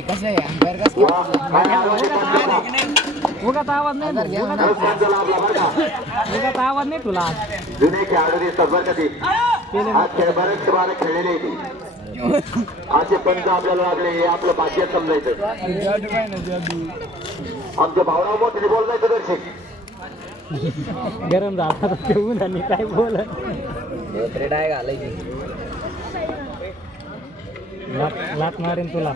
कसं आहे अंपायर कसं उगाच आवाज नाही उगाच आवाज नाही तुला जुने खेळाडू दिसतात आज खेळ खेळलेले. असे पंच आपल्याला लागले हे आपलं भाग्य समजायचं. आमच्या भावना मोठे बोलायचं दर्शक. गरम झाला ठेवून आणि काय बोल डाय घालायची लात मारेन तुला.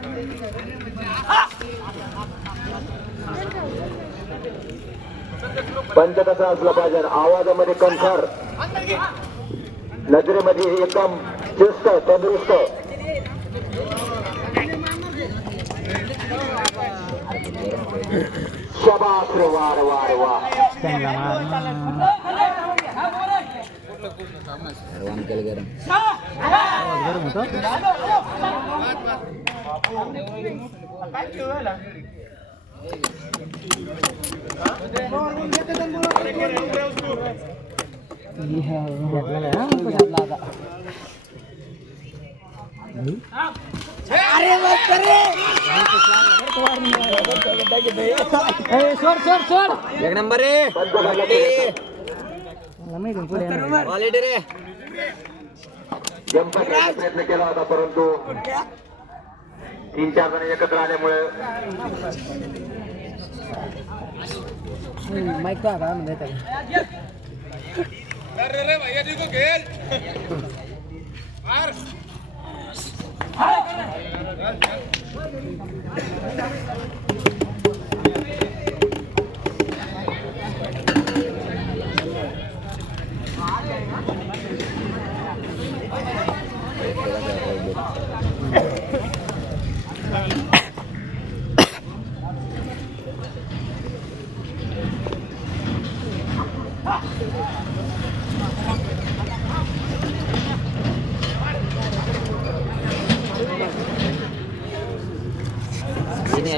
पंच कसं असलं पाहिजे आवाजामध्ये कणखर नजरेमध्ये एकदम चुस्त तंदुरुस्त. शबास वार वार वार. गरम केलं अरे सोड सोड सोड एक नंबर रे. क्वालिटी रे. प्रयत्न केला होता परंतु तीन चार जण एकत्र आल्यामुळे माईक तो आता म्हणते त्याला. तिने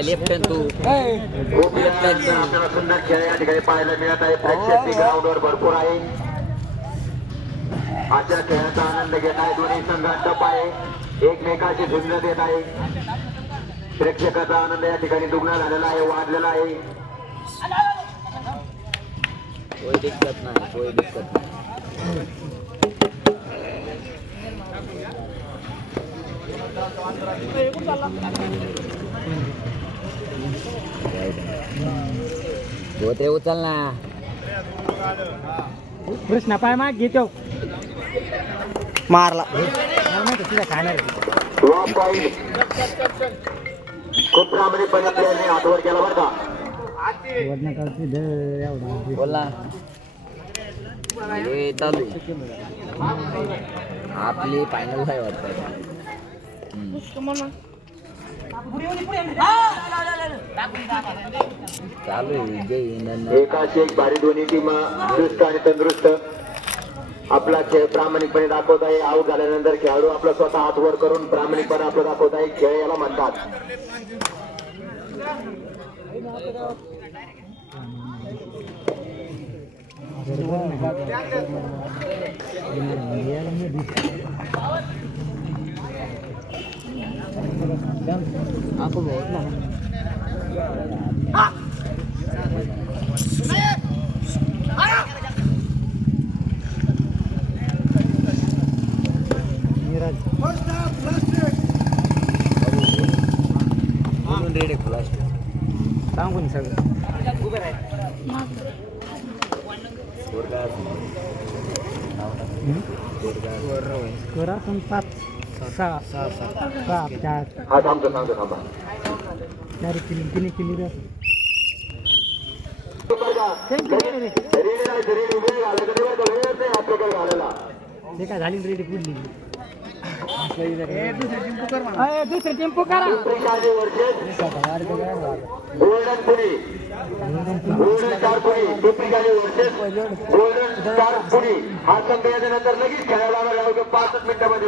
लेफ्ट तू खूप आपल्याला सुंदर खेळ या ठिकाणी पाहायला मिळत आहे प्रेक्षक ग्राउंडवर भरपूर आहे अशा खेळाचा आनंद घेत आहे दोन्ही संघात टप आहे एकमेकाची झुंज देत आहे प्रेक्षकाचा आनंद या ठिकाणी दुग्न झालेला आहे वाढलेला आहे कोई दिक्कत नाही कोई दिक्कत नाही. होते उचल ना. कृष्णा पाय माग घेतो मारला. तुला खाणार खूप प्रामाणिकपणे प्लेयरने हातवर केला बरं का वजनाकाळची द- एवढा बोल ना. हे चालू आहे. आपली फायनल आहे वाटतं. एकाशी एक भारी दोन्ही टीम दुरुस्त आणि तंदुरुस्त. आपला खेळ प्रामाणिकपणे दाखवत आहे. आऊट झाल्यानंतर खेळाडू आपला स्वतः हात वर करून प्रामाणिकपणे आपलं दाखवत आहे. खेळ याला म्हणतात. मिराज म्हणून रेडी खुला सांगून सगळं स्कोर काय असेल? स्कोर काय असेल? स्कोर असून पाच सहा सहा चार चार आपल्याकडे ते काय झाली रेडी पुढली टेम्पो करा golden Pune golden star Pune Pimpri versus golden Pune हा संघ याच्यानंतर लगेच खेळायला पासष्ट मिनिटामध्ये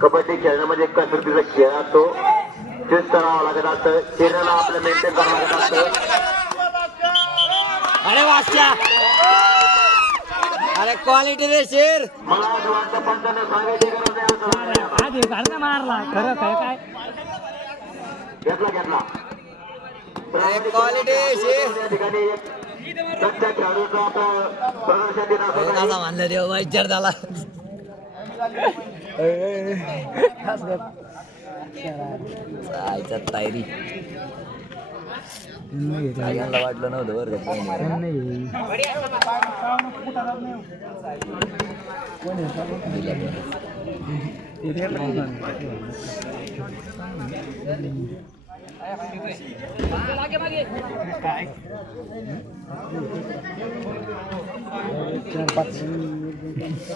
कबड्डी खेळण्यामध्ये म्हणजे एक कसरतीचा खेळ असतो. तेच करावं लागत असतं शरीराला आपलं मेंटेन करावं लागत असतं अरे वाच्या अरे क्वालिटी रे शेर। मला असं वाटतं पंचांना सांगायची गरज नाही असं आधी घरनं मारला खरं काय काय घेतला घेतला. अरे क्वालिटी शेर. ठिकाणी खेळाडूचं प्रदर्शन मानलं विचार झाला. जायचं तायरी. सगळ्यांना वाटलं नव्हतं बरं का.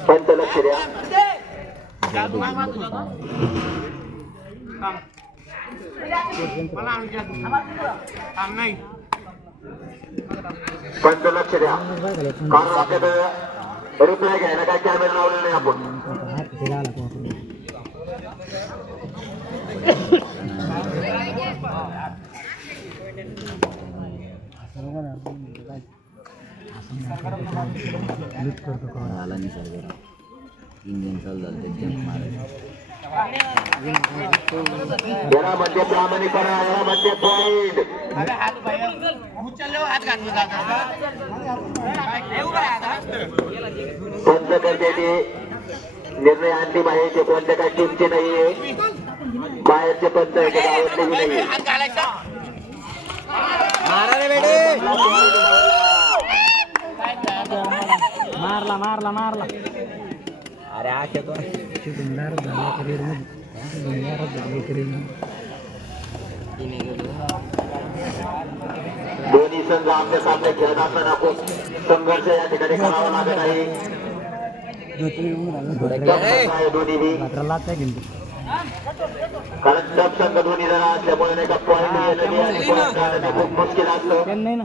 पंच लक्ष द्या. पंच लक्ष द्या. कारण आपल्याकडे रिप्लाय घ्यायला काय कॅमेरा लावलेला नाही आपण. झाला नाही सर जरा इंजिन चालू झालं ते मारायचं. याला मध्ये प्रामाणिकपणा याला मध्ये पॉइंट पंच करते निर्णय अंतिम आहे ते कोणत्या काय टीमचे नाहीये. बाहेरचे पंच आहे ते गावातले बी मारा बेटे! मारला मारला मारला. अरे आखे तो दोन्ही संघ आपल्या सामने खेळत असताना खूप संघर्ष या ठिकाणी करावा लागत आहे. कारण संघ दोन्ही जण असल्यामुळे नाही का पॉईंट खूप मुश्किल असतं. नाही ना.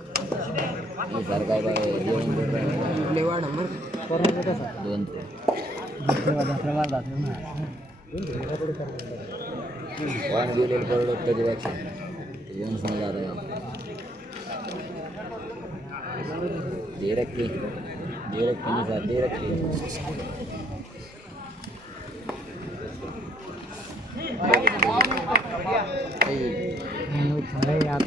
सर काय बाय दोन वाण गेलेलं परवडत त्याच्यापेक्षा समजा आता दे रखी दे सर दे पुन्हा एकदा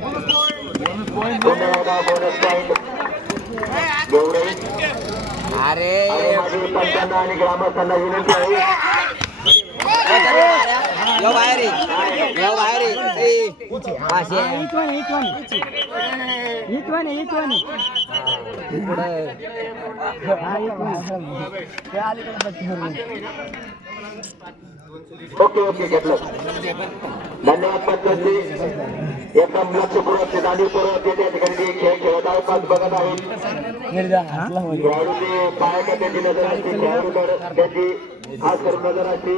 बोनस पॉईंट जेवढे अरे आणि माझी पंचांना आणि ग्रामस्थांना विनंती आहे यो बाहेर ये. यो बाहेर ये. ए, अशी आहे. इकवाने इकवाने इकवाने इकवाने पुढं हा ओके ओके घेतलं धन्यवाद पंचांची एकदम लक्षपूर्वक ते जाणीवपूर्वक ते त्या ठिकाणी खेळ खेळत आहे पाच बघत आहेत. खेळाडूची पायाकडे त्यांची नजर असते खेळाडूकडे त्यांची खास करून नजर असते.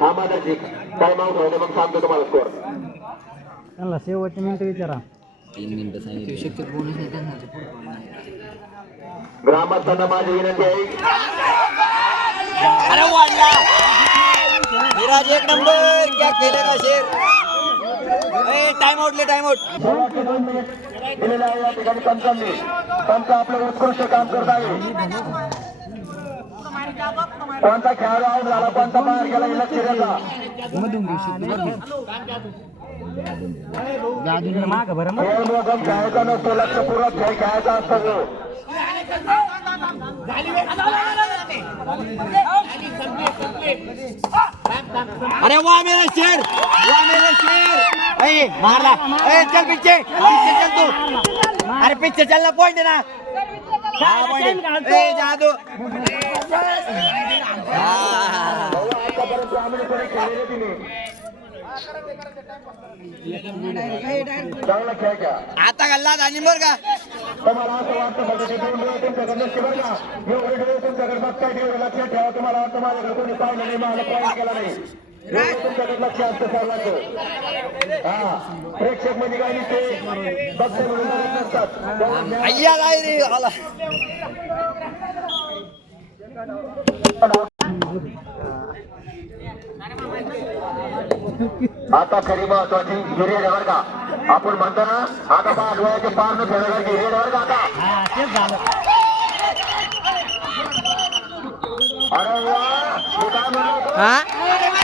थांबा दर्शिक टाइम आउट होईल मग सांगतो तुम्हाला स्कोर त्यांना शेवटचे मिनिट विचारा. तीन मिनिटं सांगितली. ग्रामस्थांना माझी विनंती आहे. विराज एक नंबर. क्या शेर. टाइम टाइम आउट शेवटचे दोन मिनिट दिलेले आहे या ठिकाणी पंचांनी पंच आपलं उत्कृष्ट काम करत आहे. कोणता खेळाडू आऊट झाला. कोणता बाहेर गेला हे लक्ष द्यायचा माग बरं मग तो. अरे वाह मेरा शेर वाह मेरा शेर. अरे मारला. ए चल पीछे पीछे चल तू. अरे पीछे चलना पॉइंट है ना हाँ पॉइंट ए जादू. हाँ आता गल्ला आणि बरं का? तुम्हाला असं वाटतं की दोन डोळे तुमच्याकडे नसते बरं का एवढे डोळे तुमच्याकडे बघताय एवढं लक्षात ठेवा. तुम्हाला वाटतं माझ्याकडे कोणी पाहिलं नाही पॉईंट केला नाही? तुमच्याकडे लक्ष असतं सर्वांचं. हा. प्रेक्षक म्हणजे काही नाही ते बघते म्हणून बघत नसतात. त्यामुळे अय्या काय रे आला. आता खरी महत्वाची हिरियड वर का? आपण म्हणतो ना आता बा डोळ्याचे पार न खेळण्यासारखी हिरियड वर का आता? हा अरे वा काय? हा?